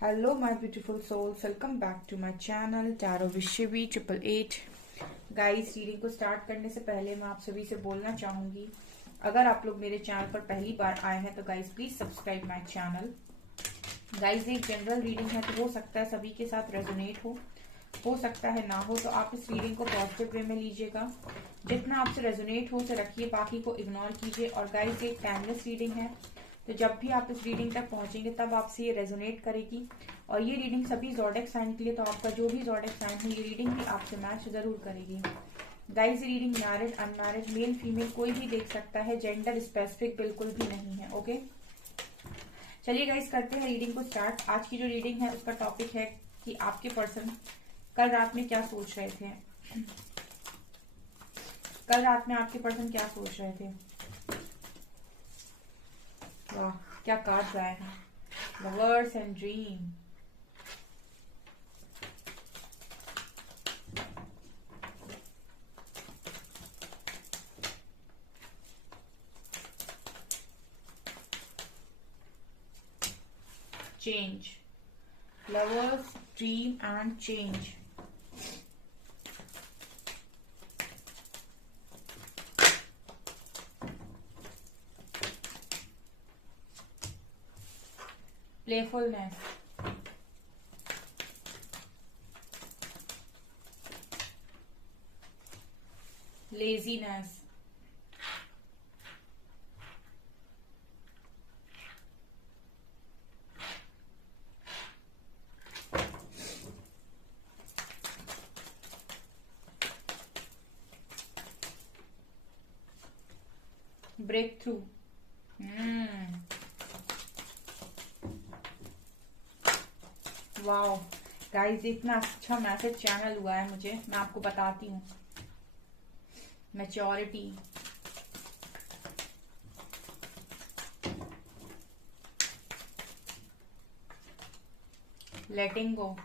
Hello my beautiful souls, welcome back to my channel Tarot Vishvi 888। Guys, reading को start करने से पहले मैं आप सभी से बोलना चाहूंगी, अगर आप लोग मेरे चैनल पर पहली बार आए हैं तो guys please subscribe my channel. Guys, एक जनरल रीडिंग है तो हो सकता है सभी के साथ रेजोनेट हो सकता है ना हो, तो आप इस रीडिंग को पॉजिटिव वे में लीजिएगा। जितना आपसे रेजोनेट हो उसे रखिए, बाकी को इग्नोर कीजिए। और गाइस, एक टाइमलेस रीडिंग है, तो जब भी आप इस रीडिंग तक पहुंचेंगे तब आपसे ये रेजोनेट करेगी। और ये रीडिंग सभी ज़ोडिएक साइन के लिए, तो आपका जो भी ज़ोडिएक साइन है ये रीडिंग भी आपसे मैच जरूर करेगी। गाइस, ये reading married unmarried male female कोई भी देख सकता है, जेंडर स्पेसिफिक बिल्कुल भी नहीं है। ओके, चलिए गाइस करते हैं रीडिंग को स्टार्ट। आज की जो रीडिंग है उसका टॉपिक है कि आपके पर्सन कल रात में क्या सोच रहे थे। कल रात में आपके पर्सन क्या सोच रहे थे। वाह, क्या कार्ड आया है, lovers and dream. Change, lovers dream and change. Playfulness, laziness, breakthrough. Wow guys, इतना अच्छा मैसेज चैनल हुआ है मुझे, मैं आपको बताती हूँ। Maturity, letting go,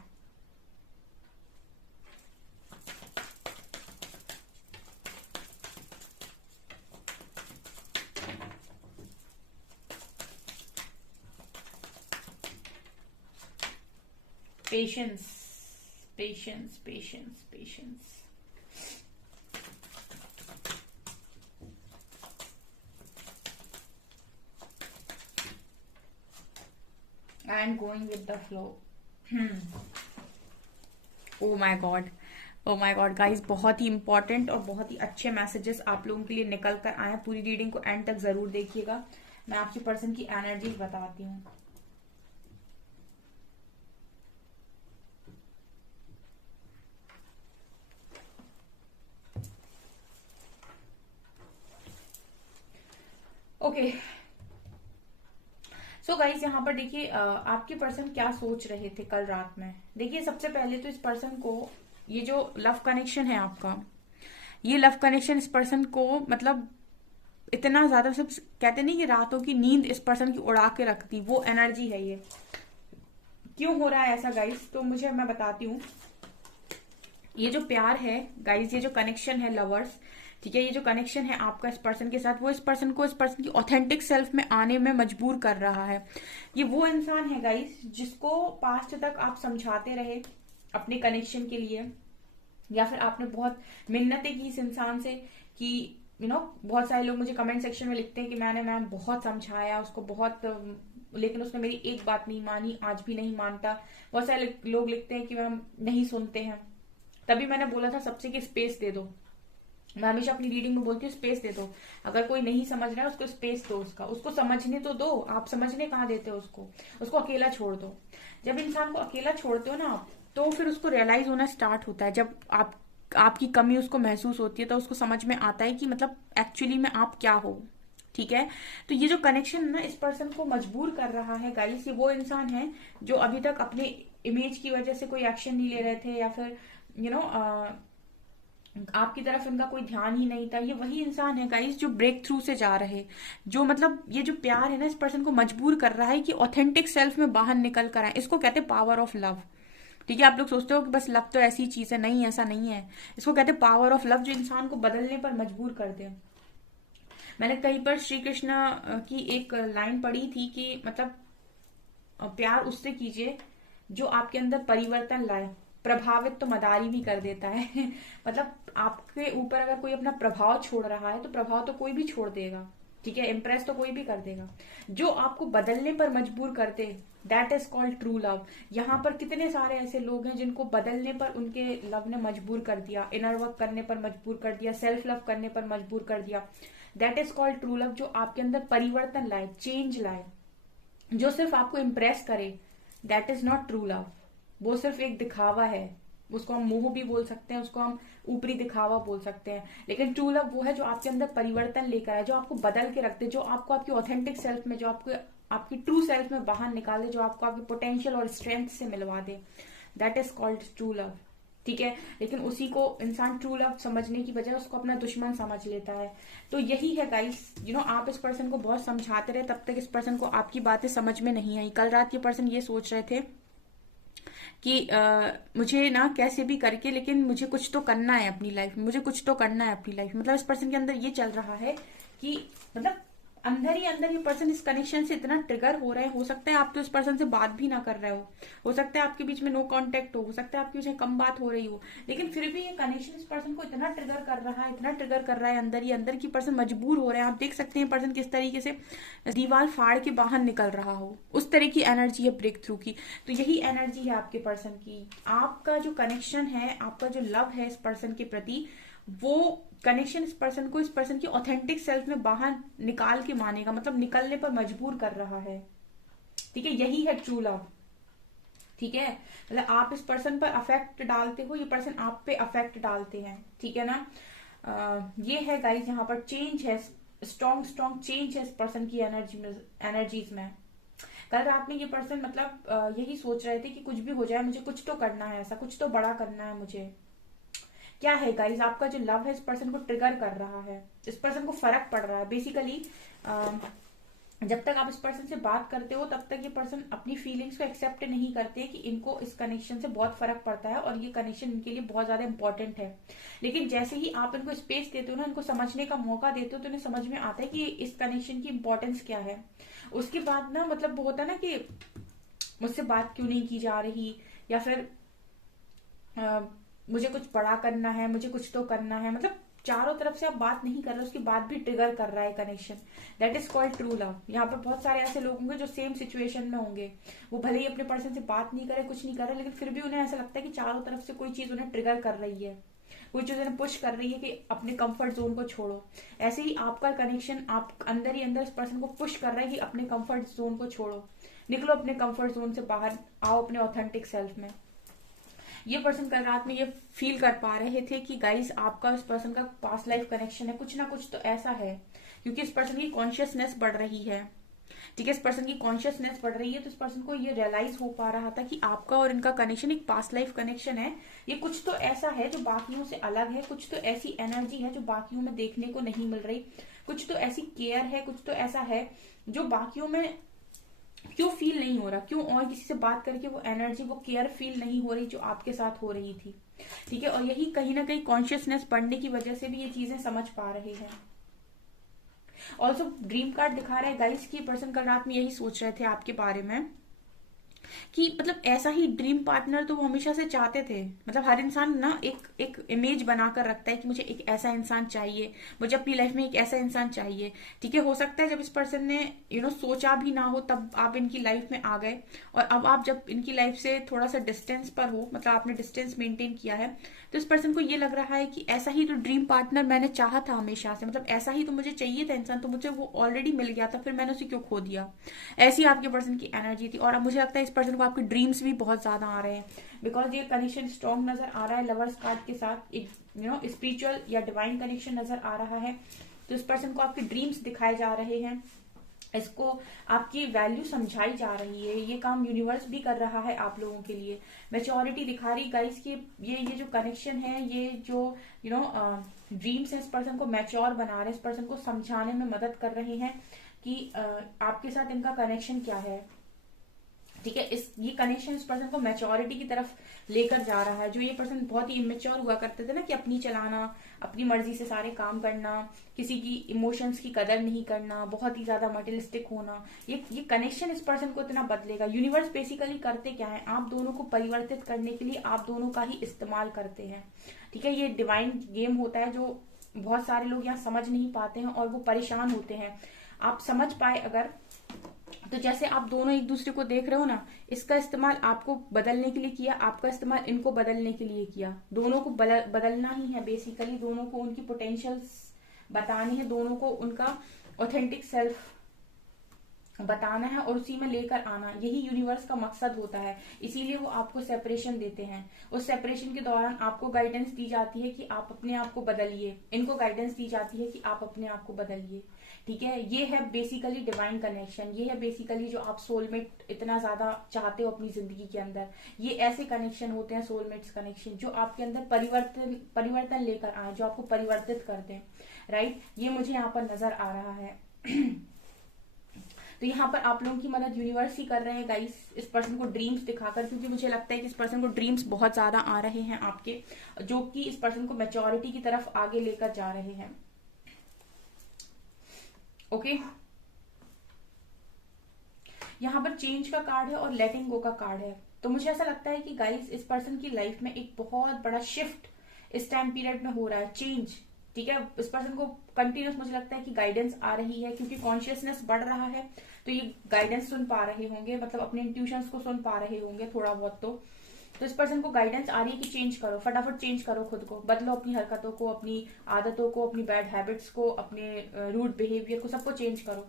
patience, patience, patience, patience, and going with the flow. Oh my God, oh my God guys, बहुत ही इंपॉर्टेंट और बहुत ही अच्छे मैसेजेस आप लोगों के लिए निकल कर आए। पूरी रीडिंग को एंड तक जरूर देखिएगा, मैं आपके पर्सन की एनर्जी बताती हूँ। ओके, सो गाइस, यहाँ पर देखिए आपके पर्सन क्या सोच रहे थे कल रात में। देखिए, सबसे पहले तो इस पर्सन को ये जो लव कनेक्शन है आपका, ये लव कनेक्शन इस पर्सन को मतलब इतना ज्यादा, सब कहते नहीं कि रातों की नींद इस पर्सन की उड़ा के रखती, वो एनर्जी है ये। क्यों हो रहा है ऐसा गाइस, तो मैं बताती हूँ। ये जो प्यार है गाइस, ये जो कनेक्शन है लवर्स, ठीक है, ये जो कनेक्शन है आपका इस पर्सन के साथ, वो इस पर्सन को इस पर्सन की ऑथेंटिक सेल्फ में आने में मजबूर कर रहा है। ये वो इंसान है गाइस जिसको पास्ट तक आप समझाते रहे अपने कनेक्शन के लिए, या फिर आपने बहुत मिन्नतें की इस इंसान से कि बहुत सारे लोग मुझे कमेंट सेक्शन में लिखते हैं कि मैंने मैम बहुत समझाया उसको, बहुत लेकिन उसने मेरी एक बात नहीं मानी, आज भी नहीं मानता। बहुत सारे लोग लिखते हैं कि मैम नहीं सुनते हैं। तभी मैंने बोला था सबसे कि स्पेस दे दो। मैं हमेशा अपनी रीडिंग में बोलती हूँ स्पेस दे दो। अगर कोई नहीं समझ रहा है उसको स्पेस दो, उसको समझने तो दो। आप समझने कहाँ देते हो उसको अकेला छोड़ दो। जब इंसान को अकेला छोड़ते हो ना आप, तो फिर उसको रियलाइज होना स्टार्ट होता है। जब आपकी कमी उसको महसूस होती है तो उसको समझ में आता है कि मतलब एक्चुअली में आप क्या हो। ठीक है, तो ये जो कनेक्शन ना इस पर्सन को मजबूर कर रहा है गाइस, ये वो इंसान है जो अभी तक अपने इमेज की वजह से कोई एक्शन नहीं ले रहे थे, या फिर आपकी तरफ इनका कोई ध्यान ही नहीं था। ये वही इंसान है गाइस जो ब्रेक थ्रू से जा रहे, जो मतलब ये जो प्यार है ना इस पर्सन को मजबूर कर रहा है कि ऑथेंटिक सेल्फ में बाहर निकल कर आए। इसको कहते हैं पावर ऑफ लव। ठीक है, आप लोग सोचते हो कि बस लव तो ऐसी चीज है, नहीं, ऐसा नहीं है। इसको कहते हैं पावर ऑफ लव, जो इंसान को बदलने पर मजबूर कर दे। मैंने कहीं पर श्री कृष्ण की एक लाइन पढ़ी थी कि मतलब प्यार उससे कीजिए जो आपके अंदर परिवर्तन लाए। प्रभावित तो मदारी भी कर देता है मतलब आपके ऊपर अगर कोई अपना प्रभाव छोड़ रहा है तो प्रभाव तो कोई भी छोड़ देगा, ठीक है, इम्प्रेस तो कोई भी कर देगा। जो आपको बदलने पर मजबूर करते, that is called true love. यहाँ पर कितने सारे ऐसे लोग हैं जिनको बदलने पर उनके लव ने मजबूर कर दिया, इनर वर्क करने पर मजबूर कर दिया, सेल्फ लव करने पर मजबूर कर दिया। That is called true love, जो आपके अंदर परिवर्तन लाए, चेंज लाए। जो सिर्फ आपको इम्प्रेस करे, that is not true love. वो सिर्फ एक दिखावा है, उसको हम मोह भी बोल सकते हैं, उसको हम ऊपरी दिखावा बोल सकते हैं। लेकिन ट्रू लव वो है जो आपके अंदर परिवर्तन लेकर आए, जो आपको बदल के रखते, जो आपको आपकी ऑथेंटिक सेल्फ में, जो आपको आपकी ट्रू सेल्फ में बाहर निकाल दे, जो आपको आपके पोटेंशियल और स्ट्रेंथ से मिलवा दे। That is called true love, ठीक है। लेकिन उसी को इंसान ट्रू लव समझने की बजाय उसको अपना दुश्मन समझ लेता है। तो यही है गाइस, आप इस पर्सन को बहुत समझाते रहे, तब तक इस पर्सन को आपकी बातें समझ में नहीं आई। कल रात ये पर्सन ये सोच रहे थे कि मुझे ना कैसे भी करके, लेकिन मुझे कुछ तो करना है अपनी लाइफ में, मुझे कुछ तो करना है अपनी लाइफ में। मतलब इस पर्सन के अंदर ये चल रहा है कि मतलब अंदर ही अंदर ये पर्सन इस कनेक्शन से इतना ट्रिगर हो रहा है। हो सकता है आप तो इस पर्सन से बात भी ना कर रहे हो सकता है आपके बीच में नो कांटेक्ट हो सकता है आपके बीच में कम बात हो रही हो, लेकिन फिर भी ये कनेक्शन इस पर्सन को इतना ट्रिगर कर रहा है, इतना ट्रिगर कर रहा है अंदर ही अंदर, की पर्सन मजबूर हो रहे हैं। आप देख सकते हैं पर्सन किस तरीके से दीवार फाड़ के बाहर निकल रहा हो, उस तरह की एनर्जी है ब्रेक थ्रू की। तो यही एनर्जी है आपके पर्सन की। आपका जो कनेक्शन है, आपका जो लव है इस पर्सन के प्रति, वो कनेक्शन इस पर्सन को, इस पर्सन की ऑथेंटिक सेल्फ में बाहर निकाल के मानेगा, मतलब निकलने पर मजबूर कर रहा है, ठीक है। यही है ट्रू लव, ठीक है। मतलब आप इस पर्सन पर अफेक्ट डालते हो, ये पर्सन आप पे अफेक्ट डालते हैं, ठीक है ना। ये है गाइस, यहाँ पर चेंज है, स्ट्रॉन्ग स्ट्रॉन्ग चेंज है इस पर्सन की एनर्जीज में। कल रात में ये पर्सन मतलब यही सोच रहे थे कि कुछ भी हो जाए मुझे कुछ तो करना है, ऐसा कुछ तो बड़ा करना है मुझे। क्या है गाइस, आपका जो लव है इस पर्सन को ट्रिगर कर रहा है, इस पर्सन को फर्क पड़ रहा है बेसिकली। जब तक आप इस पर्सन से बात करते हो तब तक ये पर्सन अपनी फीलिंग्स को एक्सेप्ट नहीं करते कि इनको इस कनेक्शन से बहुत फर्क पड़ता है और ये कनेक्शन इनके लिए बहुत ज्यादा इंपॉर्टेंट है। लेकिन जैसे ही आप इनको स्पेस देते हो ना, इनको समझने का मौका देते हो, तो इन्हें समझ में आता है कि इस कनेक्शन की इंपॉर्टेंस क्या है। उसके बाद ना मतलब वो होता है ना कि मुझसे बात क्यों नहीं की जा रही, या फिर मुझे कुछ बड़ा करना है, मुझे कुछ तो करना है, मतलब चारों तरफ से आप बात नहीं कर रहे, उसकी बात भी ट्रिगर कर रहा है connection. That is called true love. यहाँ पर बहुत सारे ऐसे लोग होंगे जो सेम सिचुएशन में होंगे, वो भले ही अपने पर्सन से बात नहीं करे, कुछ नहीं करे, लेकिन फिर भी उन्हें ऐसा लगता है कि चारों तरफ से कोई चीज उन्हें ट्रिगर कर रही है, कोई चीज उन्हें पुश कर रही है कि अपने कंफर्ट जोन को छोड़ो। ऐसे ही आपका कनेक्शन आप अंदर ही अंदर इस पर्सन को पुश कर रहा है कि अपने कंफर्ट जोन को छोड़ो, निकलो अपने कंफर्ट जोन से बाहर, आओ अपने ऑथेंटिक सेल्फ में। ये पर्सन कल रात में ये फील कर पा रहे थे कि गाइस आपका इस पर्सन का पास्ट लाइफ कनेक्शन है, कुछ ना कुछ तो ऐसा है, क्योंकि इस पर्सन की कॉन्शियसनेस बढ़ रही है, ठीक है। इस पर्सन की कॉन्शियसनेस बढ़ रही है, तो इस पर्सन को ये रियलाइज हो पा रहा था कि आपका और इनका कनेक्शन एक पास्ट लाइफ कनेक्शन है। ये कुछ तो ऐसा है जो बाकियों से अलग है, कुछ तो ऐसी एनर्जी है जो बाकियों में देखने को नहीं मिल रही, कुछ तो ऐसी केयर है, कुछ तो ऐसा है जो बाकियों में क्यों फील नहीं हो रहा, क्यों और किसी से बात करके वो एनर्जी, वो केयर फील नहीं हो रही जो आपके साथ हो रही थी, ठीक है। और यही कहीं ना कहीं कॉन्शियसनेस बढ़ने की वजह से भी ये चीजें समझ पा रहे हैं। ऑल्सो ड्रीम कार्ड दिखा रहा है गाइस की पर्सन कल रात में यही सोच रहे थे आपके बारे में कि मतलब ऐसा ही ड्रीम पार्टनर तो वो हमेशा से चाहते थे। मतलब हर इंसान ना एक इमेज बनाकर रखता है कि मुझे एक ऐसा इंसान चाहिए, मुझे अपनी लाइफ में एक ऐसा इंसान चाहिए, ठीक है। हो सकता है जब इस पर्सन ने सोचा भी ना हो तब आप इनकी लाइफ में आ गए, और अब आप जब इनकी लाइफ से थोड़ा सा डिस्टेंस पर हो, मतलब आपने डिस्टेंस मेंटेन किया है, तो इस पर्सन को ये लग रहा है कि ऐसा ही तो ड्रीम पार्टनर मैंने चाहा था हमेशा से, मतलब ऐसा ही तो मुझे चाहिए था इंसान, तो मुझे वो ऑलरेडी मिल गया था, फिर मैंने उसे क्यों खो दिया। ऐसी आपके पर्सन की एनर्जी थी। और अब मुझे लगता है इस पर्सन को आपके ड्रीम्स भी बहुत ज्यादा आ रहे हैं, बिकॉज ये कनेक्शन स्ट्रॉन्ग नजर आ रहा है लवर्स कार्ड के साथ, एक स्पिरिचुअल या डिवाइन कनेक्शन नजर आ रहा है। तो इस पर्सन को आपके ड्रीम्स दिखाए जा रहे हैं, इसको आपकी वैल्यू समझाई जा रही है, ये काम यूनिवर्स भी कर रहा है आप लोगों के लिए। मैच्योरिटी दिखा रही गाइस की ये जो कनेक्शन है, ये जो ड्रीम्स है, इस पर्सन को मैच्योर बना रहे हैं, इस पर्सन को समझाने में मदद कर रहे हैं कि आपके साथ इनका कनेक्शन क्या है, ठीक है। ये कनेक्शन इस पर्सन को मैच्योरिटी की तरफ लेकर जा रहा है। जो ये पर्सन बहुत ही इमेच्योर हुआ करते थे ना, कि अपनी चलाना, अपनी मर्जी से सारे काम करना, किसी की इमोशंस की कदर नहीं करना, बहुत ही ज्यादा मटेरियलिस्टिक होना, ये कनेक्शन इस पर्सन को इतना बदलेगा। यूनिवर्स बेसिकली करते क्या है, आप दोनों को परिवर्तित करने के लिए आप दोनों का ही इस्तेमाल करते हैं। ठीक है, ये डिवाइन गेम होता है जो बहुत सारे लोग यहाँ समझ नहीं पाते हैं और वो परेशान होते हैं। आप समझ पाए अगर, तो जैसे आप दोनों एक दूसरे को देख रहे हो ना, इसका इस्तेमाल आपको बदलने के लिए किया, आपका इस्तेमाल इनको बदलने के लिए किया। दोनों को बदलना ही है बेसिकली, दोनों को उनकी पोटेंशियल्स बतानी है, दोनों को उनका ऑथेंटिक सेल्फ बताना है और उसी में लेकर आना, यही यूनिवर्स का मकसद होता है। इसीलिए वो आपको सेपरेशन देते हैं। उस सेपरेशन के दौरान आपको गाइडेंस दी जाती है कि आप अपने आप को बदलिए, इनको गाइडेंस दी जाती है कि आप अपने आप को बदलिए। ठीक है, ये है बेसिकली डिवाइन कनेक्शन। ये है बेसिकली जो आप सोलमेट इतना ज्यादा चाहते हो अपनी जिंदगी के अंदर। ये ऐसे कनेक्शन होते हैं सोलमेट्स कनेक्शन, जो आपके अंदर परिवर्तन लेकर आए, जो आपको परिवर्तित कर दें। राइट, ये मुझे यहाँ पर नजर आ रहा है। तो यहाँ पर आप लोगों की मदद यूनिवर्स ही कर रहे हैं गाइस, इस पर्सन को ड्रीम्स दिखाकर, क्योंकि मुझे लगता है कि इस पर्सन को ड्रीम्स बहुत ज्यादा आ रहे हैं आपके, जो कि इस पर्सन को मैच्योरिटी की तरफ आगे लेकर जा रहे हैं। ओके, यहाँ पर चेंज का कार्ड है और लेटिंग गो का कार्ड है। तो मुझे ऐसा लगता है कि गाइस इस पर्सन की लाइफ में एक बहुत बड़ा शिफ्ट इस टाइम पीरियड में हो रहा है, चेंज। ठीक है, इस पर्सन को कंटिन्यूस मुझे लगता है कि गाइडेंस आ रही है, क्योंकि कॉन्शियसनेस बढ़ रहा है, तो ये गाइडेंस सुन पा रहे होंगे, मतलब अपने इंट्यूशंस को सुन पा रहे होंगे थोड़ा बहुत। तो इस पर्सन को गाइडेंस आ रही है कि चेंज करो, फटाफट चेंज करो, खुद को बदलो, अपनी हरकतों को, अपनी आदतों को, अपनी बैड हैबिट्स को, अपने रूड बिहेवियर को, सबको चेंज करो।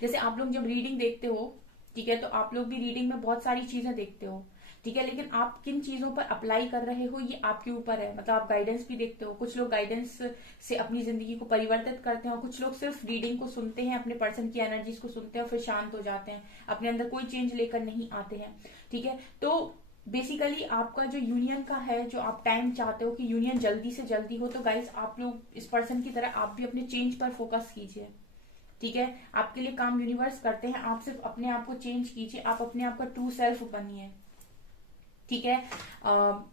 जैसे आप लोग जब रीडिंग देखते हो, ठीक है, तो आप लोग भी रीडिंग में बहुत सारी चीजें देखते हो। ठीक है, लेकिन आप किन चीजों पर अप्लाई कर रहे हो ये आपके ऊपर है। मतलब आप गाइडेंस भी देखते हो, कुछ लोग गाइडेंस से अपनी जिंदगी को परिवर्तित करते हैं, और कुछ लोग सिर्फ रीडिंग को सुनते हैं, अपने पर्सन की एनर्जीज को सुनते हैं और फिर शांत हो जाते हैं, अपने अंदर कोई चेंज लेकर नहीं आते हैं। ठीक है, तो बेसिकली आपका जो यूनियन का है, जो आप टाइम चाहते हो कि यूनियन जल्दी से जल्दी हो, तो गाइस आप लोग इस पर्सन की तरह आप भी अपने चेंज पर फोकस कीजिए। ठीक है, आपके लिए काम यूनिवर्स करते हैं, आप सिर्फ अपने आप को चेंज कीजिए, आप अपने आप का ट्रू सेल्फ बनिए। ठीक है,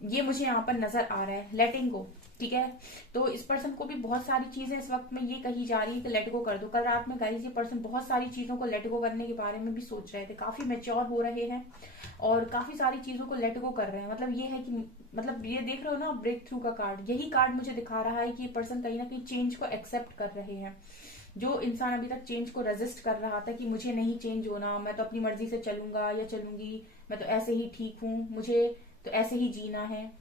ये मुझे यहाँ पर नजर आ रहा है, लेटिंग गो। ठीक है, तो इस पर्सन को भी बहुत सारी चीजें इस वक्त में ये कही जा रही है कि लेट गो कर दो। कल रात में गाइस ये पर्सन बहुत सारी चीजों को लेट गो करने के बारे में भी सोच रहे थे, काफी मेच्योर हो रहे हैं और काफी सारी चीजों को लेट गो कर रहे हैं। मतलब ये है कि, मतलब ये देख रहे हो ना ब्रेक थ्रू का कार्ड, यही कार्ड मुझे दिखा रहा है कि ये पर्सन कहीं ना कहीं चेंज को एक्सेप्ट कर रहे हैं। जो इंसान अभी तक चेंज को रेजिस्ट कर रहा था कि मुझे नहीं चेंज होना, मैं तो अपनी मर्जी से चलूंगा या चलूंगी, मैं तो ऐसे ही ठीक हूँ, मुझे तो ऐसे ही जीना है,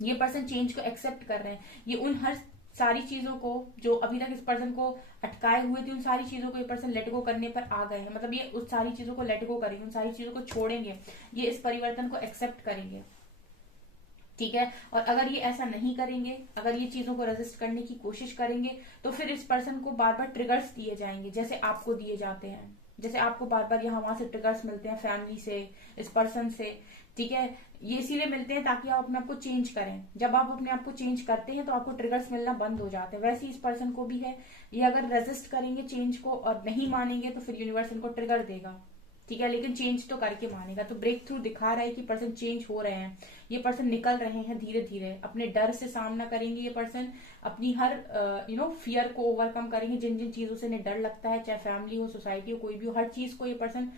ये पर्सन चेंज को एक्सेप्ट कर रहे हैं। ये उन हर सारी चीजों को जो अभी तक इस पर्सन को अटकाए हुए थे, उन सारी चीजों को ये पर्सन लेट गो करने पर आ गए हैं। मतलब ये उस सारी चीजों को लेट गो करेंगे, उन सारी चीजों को छोड़ेंगे, ये इस परिवर्तन को एक्सेप्ट करेंगे। ठीक है, और अगर ये ऐसा नहीं करेंगे, अगर ये चीजों को रेजिस्ट करने की कोशिश करेंगे, तो फिर इस पर्सन को बार बार ट्रिगर्स दिए जाएंगे, जैसे आपको दिए जाते हैं, जैसे आपको बार बार यहाँ वहां से ट्रिगर्स मिलते हैं, फैमिली से, इस पर्सन से। ठीक है, ये इसीलिए मिलते हैं ताकि आप अपने आप को चेंज करें। जब आप अपने आप को चेंज करते हैं तो आपको ट्रिगर्स मिलना बंद हो जाते हैं। वैसे ही इस पर्सन को भी है, ये अगर रेजिस्ट करेंगे चेंज को और नहीं मानेंगे, तो फिर यूनिवर्स इनको ट्रिगर देगा। ठीक है, लेकिन चेंज तो करके मानेगा। तो ब्रेक थ्रू दिखा रहा है कि पर्सन चेंज हो रहे हैं, ये पर्सन निकल रहे हैं धीरे धीरे, अपने डर से सामना करेंगे ये पर्सन, अपनी हर फियर को ओवरकम करेंगे। जिन जिन चीजों से इन्हें डर लगता है, चाहे फैमिली हो, सोसाइटी हो, कोई भी हो, हर चीज को ये पर्सन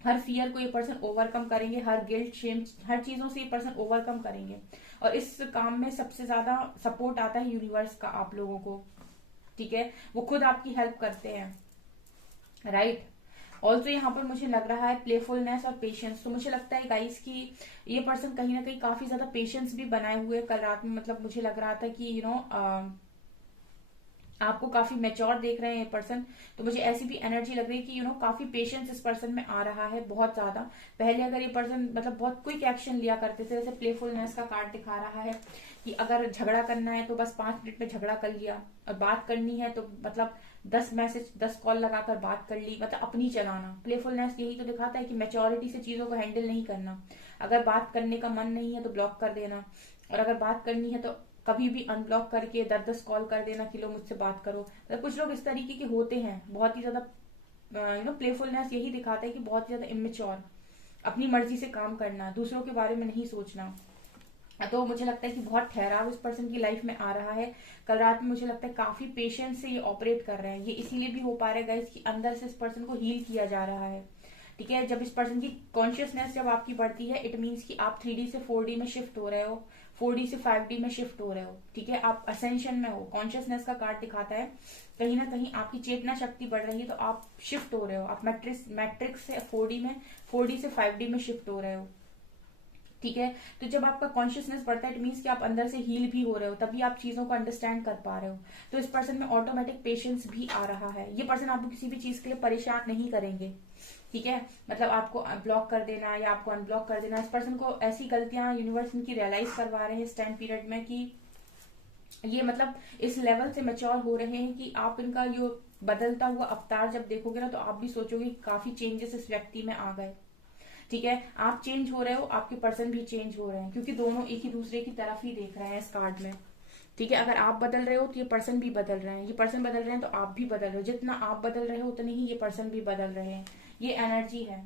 हर फियर को ये पर्सन ओवरकम करेंगे, हर गिल्ट शेम, हर चीजों से ये पर्सन ओवरकम करेंगे। और इस काम में सबसे ज्यादा सपोर्ट आता है यूनिवर्स का आप लोगों को। ठीक है, वो खुद आपकी हेल्प करते हैं। राइट, ऑल्सो यहाँ पर मुझे लग रहा है प्लेफुलनेस और पेशेंस। तो मुझे लगता है गाइस कि ये पर्सन कहीं ना कहीं काफी ज्यादा पेशेंस भी बनाए हुए कल रात में। मतलब मुझे लग रहा था कि आपको काफी मेच्योर देख रहे हैं ये पर्सन। तो मुझे ऐसी भी एनर्जी लग रही है कि काफी पेशेंस इस पर्सन में आ रहा है, बहुत ज्यादा। पहले अगर ये पर्सन मतलब बहुत क्विक एक्शन लिया करते थे, जैसे प्लेफुलनेस का कार्ड दिखा रहा है कि अगर झगड़ा करना है तो बस 5 मिनट में झगड़ा कर लिया, और बात करनी है तो मतलब 10 मैसेज 10 कॉल लगाकर बात कर ली, मतलब अपनी चलाना। प्लेफुलनेस यही तो दिखाता है कि मैच्योरिटी से चीजों को हैंडल नहीं करना। अगर बात करने का मन नहीं है तो ब्लॉक कर देना, और अगर बात करनी है तो कभी भी अनब्लॉक करके 10-10 कॉल कर देना कि लो मुझसे बात करो। मतलब कुछ लोग इस तरीके के होते हैं, बहुत ही ज्यादा प्लेफुलनेस यही दिखाता है कि बहुत ज्यादा इमेच्योर, अपनी मर्जी से काम करना, दूसरों के बारे में नहीं सोचना। तो मुझे लगता है कि बहुत ठहराव इस पर्सन की लाइफ में आ रहा है। कल रात में मुझे लगता है काफी पेशेंस से ये ऑपरेट कर रहे हैं। ये इसीलिए भी हो पा रहा है गाइस कि अंदर से इस पर्सन को हील किया जा रहा है। ठीक है, जब इस पर्सन की कॉन्शियसनेस जब आपकी बढ़ती है, इट मीन्स कि आप 3D से 4D में शिफ्ट हो रहे हो, 4D से 5D में शिफ्ट हो रहे हो। ठीक है, आप असेंशन में हो। कॉन्शियसनेस का कार्ड दिखाता है कहीं ना कहीं आपकी चेतना शक्ति बढ़ रही है, तो आप शिफ्ट हो रहे हो। आप मैट्रिक्स से 4D में, 4D से 5D में शिफ्ट हो रहे हो। ठीक है, तो जब आपका कॉन्शियसनेस बढ़ता है, इट मीन्स कि आप अंदर से हील भी हो रहे हो, तभी आप चीजों को अंडरस्टैंड कर पा रहे हो। तो इस पर्सन में ऑटोमेटिक पेशेंस भी आ रहा है। ये पर्सन आपको किसी भी चीज के लिए परेशान नहीं करेंगे। ठीक है, मतलब आपको ब्लॉक कर देना या आपको अनब्लॉक कर देना, इस पर्सन को ऐसी गलतियां यूनिवर्स इनकी रियलाइज करवा रहे हैं इस टाइम पीरियड में कि ये मतलब इस लेवल से मैच्योर हो रहे हैं कि आप इनका जो बदलता हुआ अवतार जब देखोगे ना, तो आप भी सोचोगे कि काफी चेंजेस इस व्यक्ति में आ गए। ठीक है, आप चेंज हो रहे हो, आपके पर्सन भी चेंज हो रहे हैं, क्योंकि दोनों एक ही दूसरे की तरफ ही देख रहे हैं इस कार्ड में। ठीक है, अगर आप बदल रहे हो तो ये पर्सन भी बदल रहे हैं, ये पर्सन बदल रहे हैं तो आप भी बदल रहे हो। जितना आप बदल रहे हो उतने ही ये पर्सन भी बदल रहे हैं। ये एनर्जी है,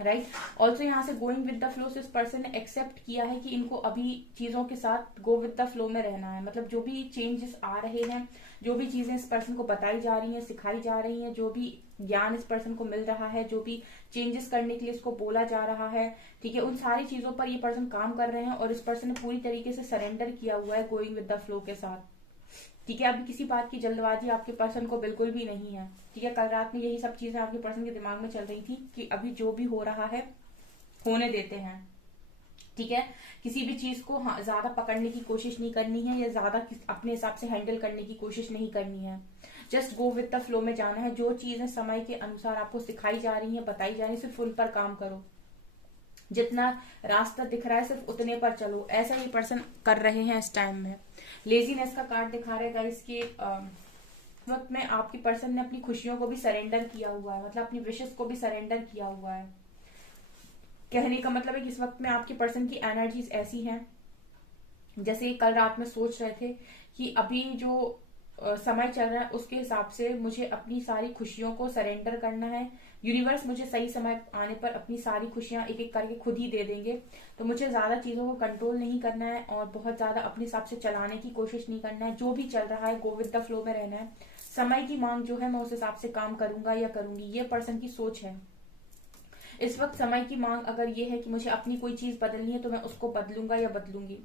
राइट। ऑल्सो यहाँ से गोइंग विद द फ्लो से इस पर्सन ने एक्सेप्ट किया है कि इनको अभी चीजों के साथ गो विद द फ्लो में रहना है। मतलब जो भी चेंजेस आ रहे हैं, जो भी चीजें इस पर्सन को बताई जा रही हैं, सिखाई जा रही हैं, जो भी ज्ञान इस पर्सन को मिल रहा है, जो भी चेंजेस करने के लिए इसको बोला जा रहा है, ठीक है, उन सारी चीजों पर ये पर्सन काम कर रहे हैं। और इस पर्सन ने पूरी तरीके से सरेंडर किया हुआ है गोइंग विद द फ्लो के साथ। ठीक है, अभी किसी बात की जल्दबाजी आपके पर्सन को बिल्कुल भी नहीं है। ठीक है, कल रात में यही सब चीजें आपके पर्सन के दिमाग में चल रही थी कि अभी जो भी हो रहा है होने देते हैं। ठीक है, किसी भी चीज को ज्यादा पकड़ने की कोशिश नहीं करनी है या ज्यादा अपने हिसाब से हैंडल करने की कोशिश नहीं करनी है। Just go with the flow में जाना है। जो चीजें समय के अनुसार आपको सिखाई जा रही है, बताई जा रही है, सिर्फ उन पर काम करो। जितना रास्ता दिख रहा है सिर्फ उतने पर चलो। ऐसा ही पर्सन कर रहे हैं इस टाइम में। लेजीनेस का कार्ड दिखा रहे गाइस कि वक्त में आपकी पर्सन ने अपनी खुशियों को भी सरेंडर किया हुआ है, मतलब अपनी विशेष को भी सरेंडर किया हुआ है। कहने का मतलब है कि इस वक्त में आपके पर्सन की एनर्जीज ऐसी हैं जैसे कल रात में सोच रहे थे कि अभी जो समय चल रहा है उसके हिसाब से मुझे अपनी सारी खुशियों को सरेंडर करना है। यूनिवर्स मुझे सही समय आने पर अपनी सारी खुशियां एक एक करके खुद ही दे देंगे। तो मुझे ज्यादा चीजों को कंट्रोल नहीं करना है और बहुत ज्यादा अपने हिसाब से चलाने की कोशिश नहीं करना है। जो भी चल रहा है गो विद द फ्लो में रहना है। समय की मांग जो है मैं उस हिसाब से काम करूंगा या करूंगी। ये पर्सन की सोच है इस वक्त। समय की मांग अगर ये है कि मुझे अपनी कोई चीज बदलनी है तो मैं उसको बदलूंगा या बदलूंगी।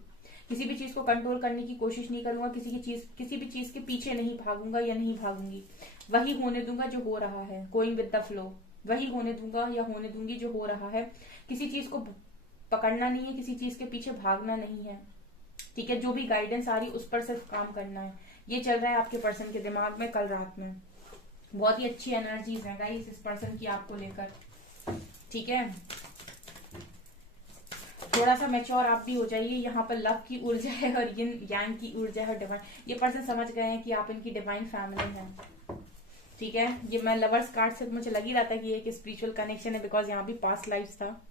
किसी भी चीज को कंट्रोल करने की कोशिश नहीं करूंगा। किसी भी चीज के पीछे नहीं भागूंगा या नहीं भागूंगी। वही होने दूंगा जो हो रहा है, गोइंग विद द फ्लो। वही होने दूंगा या होने दूंगी जो हो रहा है। किसी चीज को पकड़ना नहीं है, किसी चीज के पीछे भागना नहीं है। ठीक है, जो भी गाइडेंस आ रही उस पर सिर्फ काम करना है। ये चल रहा है आपके पर्सन के दिमाग में कल रात में। बहुत ही अच्छी एनर्जीज है गाइस इस पर्सन की आपको लेकर। ठीक है, थोड़ा सा मैच्योर आप भी हो जाइए। यहाँ पर लव की ऊर्जा है और यिन यांग की ऊर्जा है, डिवाइन। ये पर्सन समझ गए हैं कि आप इनकी डिवाइन फैमिली है। ठीक है, ये मैं लवर्स कार्ड से मुझे लग ही रहा था कि एक स्पिरिचुअल कनेक्शन है, बिकॉज यहाँ भी पास्ट लाइफ था,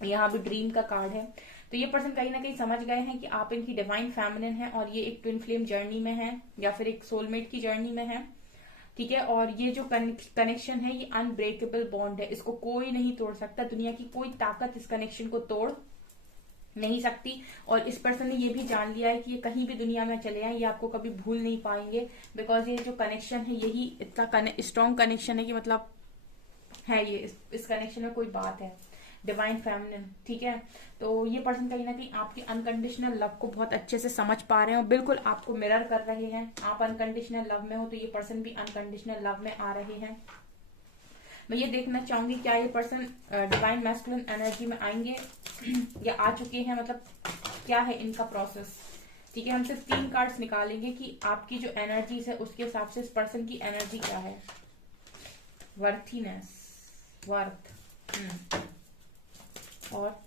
यहाँ भी ड्रीम का कार्ड है। तो ये पर्सन कहीं ना कहीं समझ गए हैं कि आप इनकी डिवाइन फैमिलिन है और ये एक ट्विन फ्लेम जर्नी में है या फिर एक सोलमेट की जर्नी में है। ठीक है, और ये जो कनेक्शन है ये अनब्रेकेबल बॉन्ड है। इसको कोई नहीं तोड़ सकता। दुनिया की कोई ताकत इस कनेक्शन को तोड़ नहीं सकती। और इस पर्सन ने ये भी जान लिया है कि ये कहीं भी दुनिया में चले जाएं, ये आपको कभी भूल नहीं पाएंगे। बिकॉज ये जो कनेक्शन है यही इतना स्ट्रॉन्ग कनेक्शन है कि मतलब है ये इस कनेक्शन में कोई बात है। Divine feminine. ठीक है, तो ये पर्सन कहीं ना कहीं आपकी अनकंडीशनल लव को बहुत अच्छे से समझ पा रहे हैं और बिल्कुल आपको मिरर कर रहे हैं। आप अनकंडीशनल लव में हो तो ये पर्सन भी अनकंडीशनल लव में आ रहे हैं। मैं ये देखना चाहूंगी क्या ये पर्सन डिवाइन मैस्कुलिन एनर्जी में आएंगे या आ चुके हैं, मतलब क्या है इनका प्रोसेस। ठीक है, हम सिर्फ 3 कार्ड्स निकालेंगे कि आपकी जो एनर्जीज है उसके हिसाब से इस पर्सन की एनर्जी क्या है। वर्थीनेस, वर्थ, और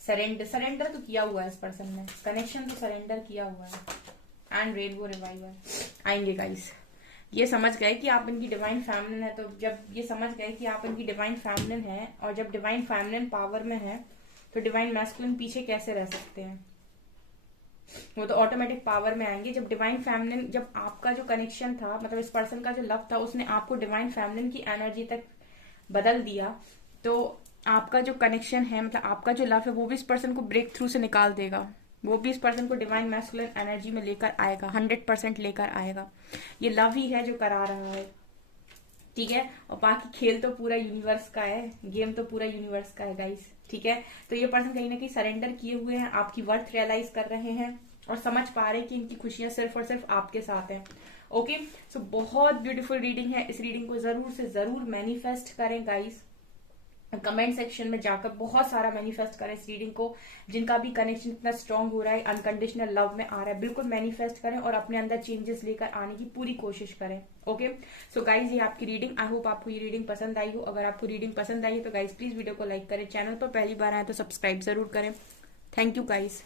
सरेंडर तो किया हुआ है इस पर्सन ने। कनेक्शन तो सरेंडर किया हुआ है। एंड रेनबो रिवाइवल आएंगे गाइस। ये समझ गए कि आप इनकी डिवाइन फैमिलिन है। तो जब ये समझ गए कि आप इनकी डिवाइन फैमिलिन है और जब डिवाइन फैमिलिन पावर में है तो डिवाइन मैस्कुलिन पीछे कैसे रह सकते हैं। वो तो ऑटोमेटिक पावर में आएंगे। जब डिवाइन फेमिनिन, जब आपका जो कनेक्शन था, मतलब इस पर्सन का जो लव था, उसने आपको डिवाइन फेमिनिन की एनर्जी तक बदल दिया, तो आपका जो कनेक्शन है, मतलब आपका जो लव है, वो भी इस पर्सन को ब्रेक थ्रू से निकाल देगा। वो भी इस पर्सन को डिवाइन मैस्कुलिन एनर्जी में लेकर आएगा, 100% लेकर आएगा। ये लव ही है जो करा रहा है, ठीक है। और बाकी खेल तो पूरा यूनिवर्स का है, गेम तो पूरा यूनिवर्स का है गाइस, ठीक है। तो ये पर्सन कहीं ना कहीं सरेंडर किए हुए हैं, आपकी वर्थ रियलाइज कर रहे हैं और समझ पा रहे हैं कि इनकी खुशियां सिर्फ और सिर्फ आपके साथ हैं। ओके, सो बहुत ब्यूटीफुल रीडिंग है। इस रीडिंग को जरूर से जरूर मैनिफेस्ट करें गाइस। कमेंट सेक्शन में जाकर बहुत सारा मैनिफेस्ट करें इस रीडिंग को। जिनका भी कनेक्शन इतना स्ट्रांग हो रहा है, अनकंडीशनल लव में आ रहा है, बिल्कुल मैनिफेस्ट करें और अपने अंदर चेंजेस लेकर आने की पूरी कोशिश करें। ओके, सो गाइज ये आपकी रीडिंग, आई होप आपको ये रीडिंग पसंद आई हो। अगर आपको रीडिंग पसंद आई है तो गाइज प्लीज वीडियो को लाइक करें, चैनल पर पहली बार आए तो सब्सक्राइब जरूर करें। Thank you guys.